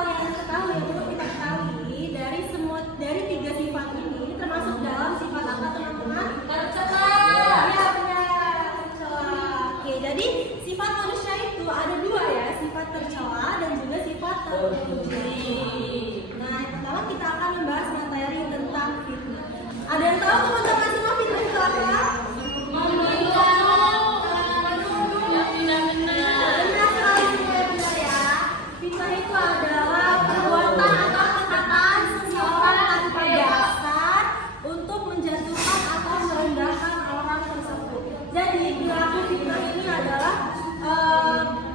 hal yang ketahui yang perlu kita ketahui dari 3 sifat ini termasuk dalam sifat apa teman-teman? Tercela. Ya benar, tercela. Oke, jadi sifat manusia itu ada 2 ya, sifat tercela dan juga sifat terpuji. Nah, yang pertama kita akan membahas materi tentang fitnah. Ada yang tahu teman-teman semua fitnah itu apa? Fitnah itu adalah perbuatan atau perkataan seseorang tanpa dasar untuk menjatuhkan atau merendahkan orang tersebut. Jadi pelaku fitnah ini adalah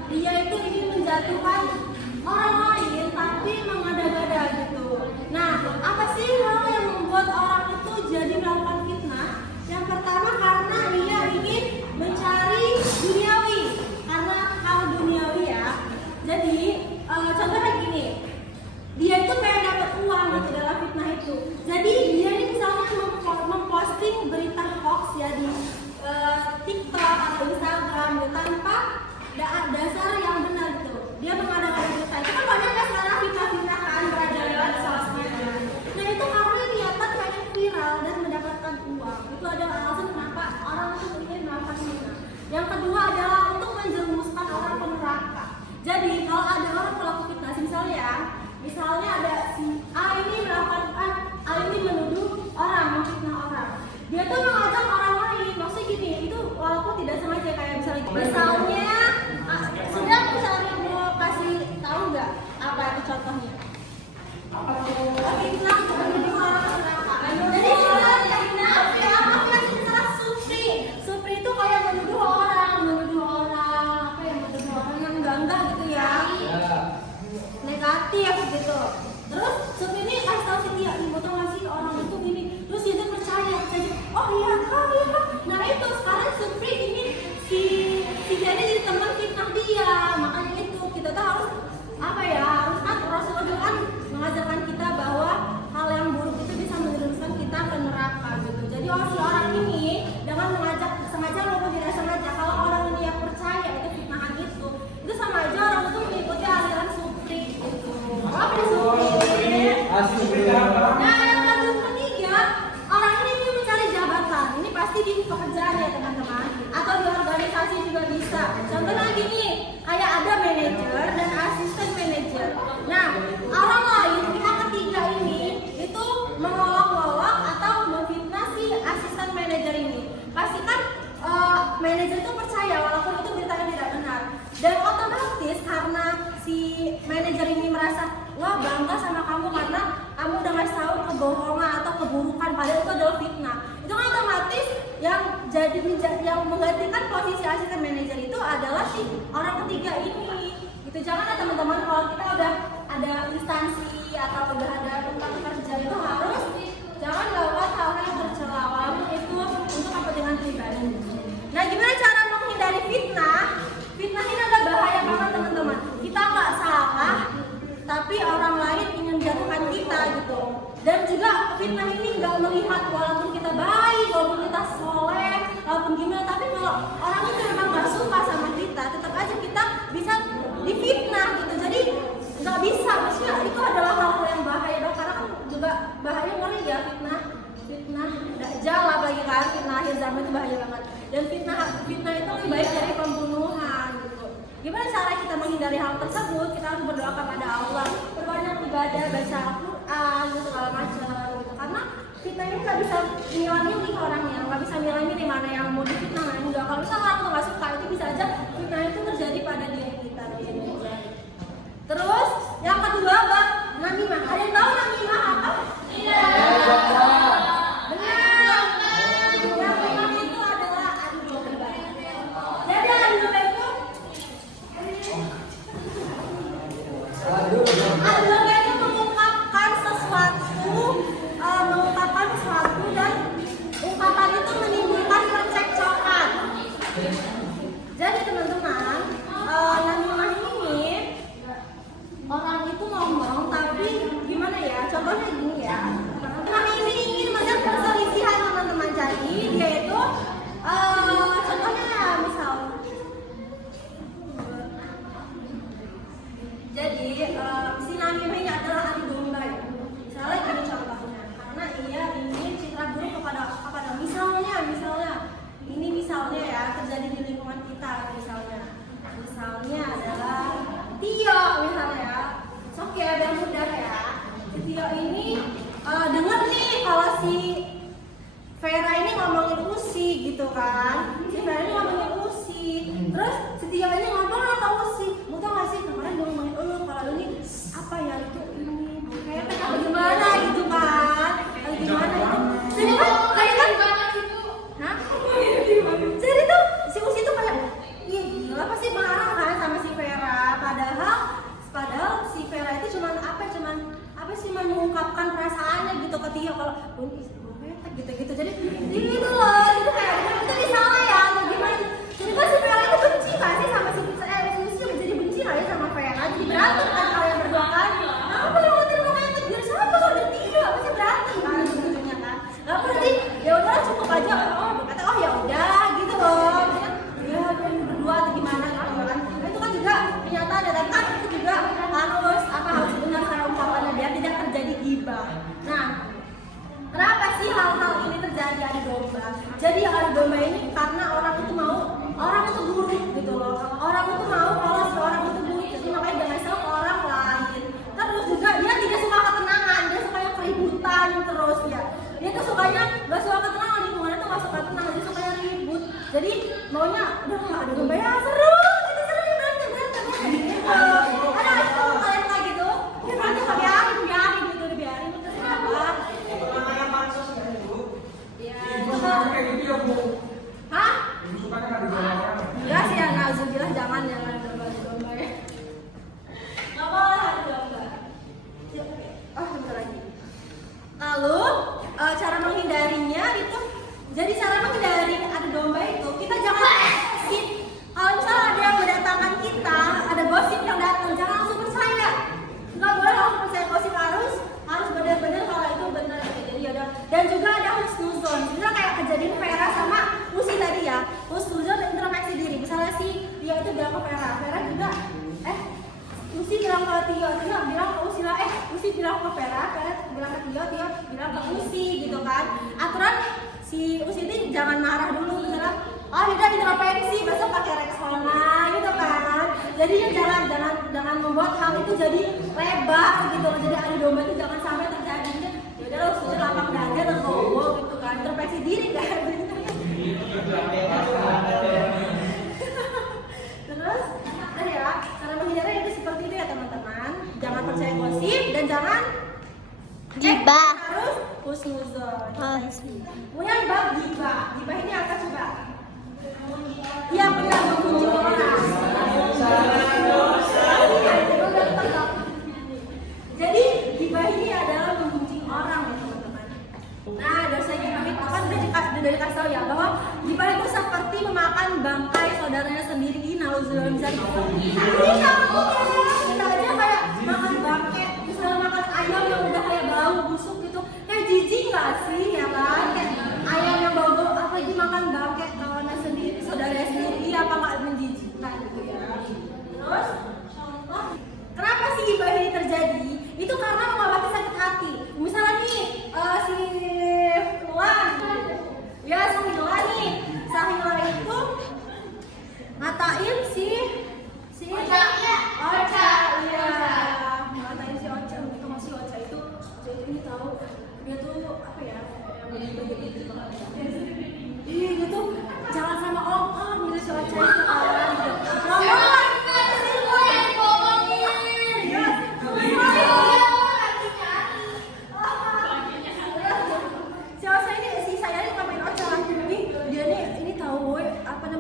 dia itu ingin menjatuhkan orang lain tapi mengada-ngada gitu. Nah, apa sih hal yang membuat orang itu jadi melakukan fitnah? Yang pertama karena ia ingin mencari duniawi, karena hal duniawi ya. Jadi contohnya gini, dia itu pengen dapat uang gitu dalam fitnah itu. Jadi dia ini misalnya memposting berita hoax ya di TikTok atau Instagram gitu, tanpa dasar yang benar gitu. Dia mengada-ngada berita itu kan banyak ya sekarang fitnah-fitnah kan merajalela di sosmed. Nah itu karena niatan pengen viral dan mendapatkan uang. Itu adalah alasan kenapa orang itu ingin melakukan fitnah. Yang kedua adalah untuk menjerumuskan orang ke neraka. Jadi kalau ada orang pelaku fitnah, misalnya ada si A ini menuduh orang, memfitnah orang. Dia tuh mengajak orang lain, maksudnya gini, itu walaupun tidak sengaja kayak misalnya, sudah misalnya mau kasih tahu nggak apa itu contohnya? Fitnah menuduh orang ke neraka. Jadi Supri itu kayak menuduh orang yang enggak gitu ya. Negatif gitu. Terus Supri ini kasih tahu si Tia, ibu tahu nggak sih orang itu gini. Terus dia tuh percaya. Oh iya kak. Nah itu sekarang Supri ini si Tia ini jadi teman fitnah dia. Makanya itu kita tuh harus harus kan Rasulullah kan mengajarkan kita bahwa hal yang buruk itu bisa menjerumuskan kita ke neraka gitu. Jadi si orang ini dengan mengajak sengaja maupun tidak sengaja, kalau orang ini yang percaya itu fitnahan itu sama aja orang itu mengikuti aliran Supri gitu. Apa Supri? Nah yang ketiga, orang ini ingin mencari jabatan. Ini pasti di pekerjaan ya teman-teman, atau di organisasi juga bisa. Contohnya gini, kayak ada manajer dan asisten manajer. Nah orang lain pihak ketiga ini itu mengolok-olok atau memfitnah si asisten manajer ini. Pastikan manajer itu percaya walaupun itu beritanya tidak benar. Dan otomatis karena si manajer ini merasa wah bangga sama kamu karena kamu udah ngasih tahu kebohongan atau keburukan padahal itu adalah fitnah. Itu kan otomatis yang menggantikan posisi asisten manajer itu adalah si orang ketiga ini. Gitu. Jangan teman-teman kalau kita udah ada instansi atau udah ada tempat kerja itu harus jangan melakukan hal-hal yang tercela walaupun itu untuk kepentingan pribadi. Nah gimana cara menghindari fitnah? Fitnah ini ada bahaya banget teman-teman. Kita nggak salah, tapi orang lain ingin jatuhkan kita gitu. Dan juga fitnah ini nggak melihat walaupun kita baik, walaupun kita soleh, walaupun gimana. Tapi kalau orang itu memang nggak suka sama kita, tetap aja kita bisa difitnah gitu. Jadi nggak bisa, maksudnya itu adalah hal yang bahaya banget. Karena juga bahaya ngeri ya fitnah dajjal apalagi kan fitnah akhir zaman itu bahaya banget. Dan fitnah itu lebih baik dari pembunuhan gitu. Gimana cara kita menghindari hal tersebut? Kita harus berdoa kepada Allah, berbanyak ibadah, baca Al-Quran gitu, segala macam gitu. Karena fitnah ini nggak bisa milih orangnya, nggak bisa milih mana yang mau difitnah, mana yang enggak. Kalau misalnya orang nggak suka itu bisa aja fitnah itu terjadi pada diri kita. Terus yang kedua namimah. Ada yang tahu namimah apa? Tidak. Mengungkapkan sesuatu dan ungkapan itu menimbulkan percekcokan. Jadi teman Tia ini ngomong tahu sih, mau tau gak sih kemarin dia ngomongin kalau ini apa ya itu ini kayak apa gimana gitu kan, gimana itu. Jadi kan kayak kan, hah? Jadi tuh si Usi tuh kayak, ih gila pasti marah kan sama si Vera. Padahal si Vera itu cuman mengungkapkan perasaannya gitu ke Tia kalau gitu. Jadi itu loh, itu kayak kita disalah ya, atau gimana? Jadi kan si Vera itu benci kan sih sama si Usi jadi benci lah ya sama Vera. Jadi berantem kan kalian berdua kan? Kenapa lo terima kayak biar sama udah Tia pasti berantem kan ujungnya kan? Nggak berarti ya udah cukup aja kata ya udah gitu loh. Ya kalian berdua atau gimana gitu kan? Itu kan juga kenyataan ya, tapi kan itu juga harus benar cara ungkapannya biar tidak terjadi gibah. Nah, kenapa sih hal-hal ini terjadi adu domba? Jadi adu domba ini karena orang itu buruk gitu loh. Orang itu mau kalau si orang itu buruk, jadi makanya jangan sama ke orang lain. Terus juga dia tidak suka ketenangan, dia sukanya keributan terus ya. Dia tuh sukanya gak suka ketenangan, lingkungannya tuh gak suka tenang, dia sukanya ribut. Jadi maunya udah adu domba ya seru berantem gitu. Ada kalian kayak gitu, dia berantem gak biarin gitu, dibiarin itu kenapa? Hah? Enggak sih ya, nauzubillah jangan domba ya. Gak boleh adu domba. Bentar lagi. Lalu cara menghindarinya itu, jadi cara menghindari adu domba itu kita jangan skip. Kalau misalnya ada yang mendatangkan kita, ada gosip yang datang, jangan langsung percaya. Nggak boleh langsung percaya gosip, harus benar-benar kalau itu benar. Jadi yaudah. Dan juga ada husnuzon. Misalnya kayak kejadian Vera sama Usi tadi ya. Husnuzon dan introspeksi diri. Misalnya si dia itu bilang ke Vera juga Usi bilang ke Tia bilang ke Usi lah, Usi bilang ke Vera bilang ke Tia bilang ke Usi gitu kan. Aturan si Usi ini jangan marah dulu misalnya. Udah introspeksi, besok pakai Rexona gitu kan. Jadi jangan membuat hal itu jadi lebar gitu. Jadi adu domba itu jangan sampai terjadi. Ya udah lo sudah lapang dada dan ngomong gitu kan. Introspeksi diri kan. Terus ya, cara menghindari itu seperti itu ya teman-teman. Jangan percaya gosip dan jangan gibah. Harus husnuzon. Kemudian bab gibah. Gibah ini apa coba? Yang benar mengunjungi orang. Jadi gibah ini adalah menggunjing orang ya teman-teman. Nah dosa gibah itu kan udah dikasih tahu ya bahwa gibah itu seperti memakan bangkai saudaranya sendiri. Nauzubillah min dzalik. Ini kamu kita aja kayak makan bangkai, misalnya makan ayam yang udah kayak bau busuk gitu, kayak jijik nggak sih ya kan? Kayak ayam yang bau apa ini makan bangkai kawannya sendiri, saudaranya sendiri, apa nggak menjijikkan gitu ya? Terus kenapa sih gibah ini terjadi? Itu karena mengobati sakit hati. Misalnya nih si Tuan, ya Sahila nih, Sahila itu ngatain si Ocha, iya, ngatain si Ocha, itu si Ocha itu ini tahu dia tuh apa ya, begitu banget. Dia tuh jangan sama om gitu si Ocha itu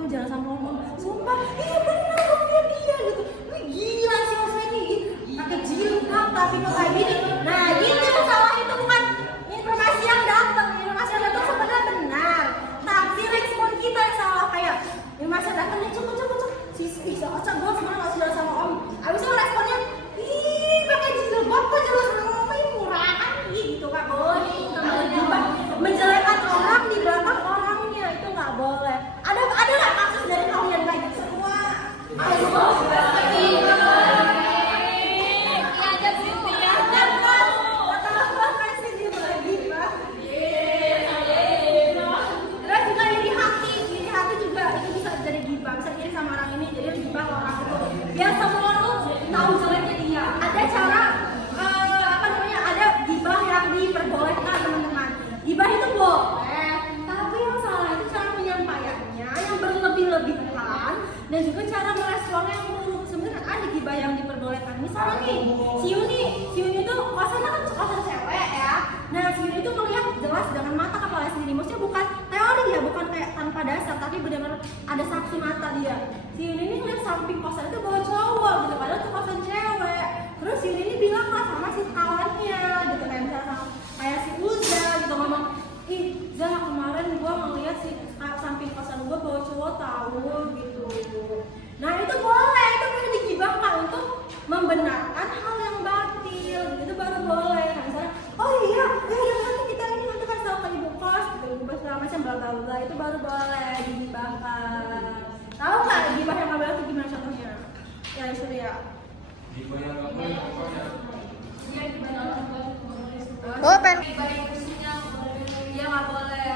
jalan sama om, sumpah, iya benar dia gitu, gila sih Ocha ini, pakai jilbab tapi kok kayak gini. Nah gitu salah itu bukan informasi yang datang sebenarnya benar, tapi respon kita yang salah. Kayak informasi yang datang cukup si Ocha gue sebenarnya nggak jalan sama om, abis itu responnya ih pakai jilbab kok jalan sama om, ini murahan gitu kan. Menjelekan orang di belakang orangnya itu nggak boleh. Ada nggak kasus dari kalian banyak semua? Terus juga iri hati juga itu bisa jadi gibah, bisa iri sama orang ini jadi gibah orang itu. Biar semua orang tuh tahu jeleknya dia. Ada cara ada gibah yang diperbolehkan teman-teman. Gibah itu boleh, tapi yang salah itu cara penyampaiannya yang berlebih-lebihan dan juga cara responnya yang buruk. Sebenarnya ada gibah yang diperbolehkan. Misalnya nih, si Yuni tuh kosannya kan kosan cewek ya. Nah si Yuni tuh melihat jelas dengan mata kepala sendiri. Maksudnya bukan teori ya, bukan kayak tanpa dasar, tapi benar-benar ada saksi mata dia. Si Yuni ini ngeliat samping kosan itu bawa cowok gitu, padahal tuh kosan cewek. Terus si Yuni ini bilang lah sama si kawannya gitu, kayak misalnya kayak si Uza gitu, ngomong, ih Zah kemarin gua ngeliat si samping kosan gua bawa cowok tahu gitu. Nah itu boleh, itu boleh digibahkan untuk membenarkan hal yang batil, itu baru boleh. Nah, misalnya, oh iya, nanti kita ini nanti kasih tahu ke ibu kos, gitu, ibu kos segala macam bla bla bla, itu baru boleh digibahkan. Tahu nggak gibah yang nggak boleh itu gimana contohnya? Ya Surya. Gibah yang nggak boleh pokoknya. Oh, pen. Dia nggak boleh.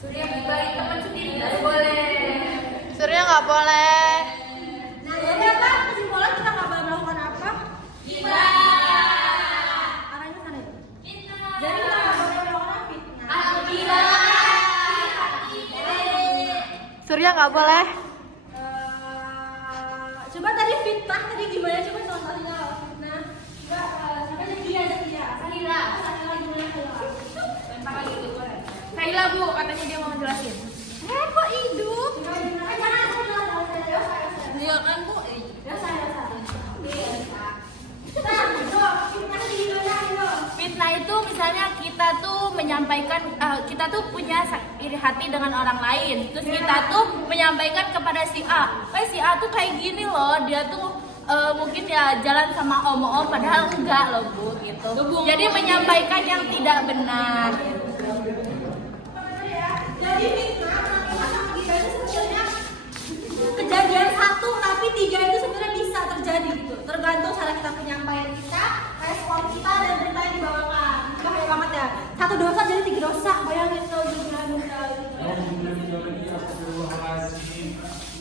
Surya gibahin teman sendiri nggak boleh. Surya nggak boleh. Nah, jadi apa? Kesimpulan kita nggak boleh melakukan apa? Gibah. Arahnya sana itu. Fitnah. Jadi kita nggak boleh melakukan fitnah. Al-Gibah. Surya nggak boleh. Coba tadi fitnah tadi gimana? Coba contohnya fitnah. Coba siapa jadi dia jadi dia. Sahila. Sahila gimana Sahila? Lempar lagi gitu. Sahila Bu, katanya dia mau jelasin. Kok hidup? Jangan. Iya kan Bu? Ya saya. Nah, dok, fitnah itu gimana dok? Fitnah itu misalnya kita tuh menyampaikan, kita tuh punya iri hati dengan orang lain. Terus kita tuh menyampaikan kepada si A, si A tuh kayak gini loh, dia tuh mungkin ya jalan sama om-om padahal enggak loh Bu gitu. Jadi menyampaikan yang tidak benar. Jadi fitnah sama gibah itu sebenarnya kejadian satu tapi tiga itu sebenarnya bisa terjadi gitu. Tergantung cara kita penyampaian kita, respon kita dan berita yang dibawakan. Bahaya banget ya. Satu dosa jadi tiga dosa. Bayangin kalau juga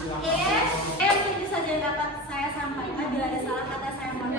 Oke, mungkin bisa jadi dapat saya sampaikan bila ada salah kata saya mohon